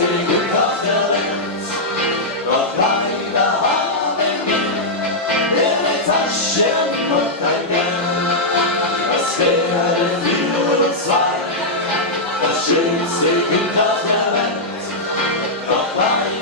schönste Glück auf der Welt. Doch leider haben wir eine Tasche und kein Geld. Das wäre für uns zwei das schönste Glück auf der Welt. Doch leider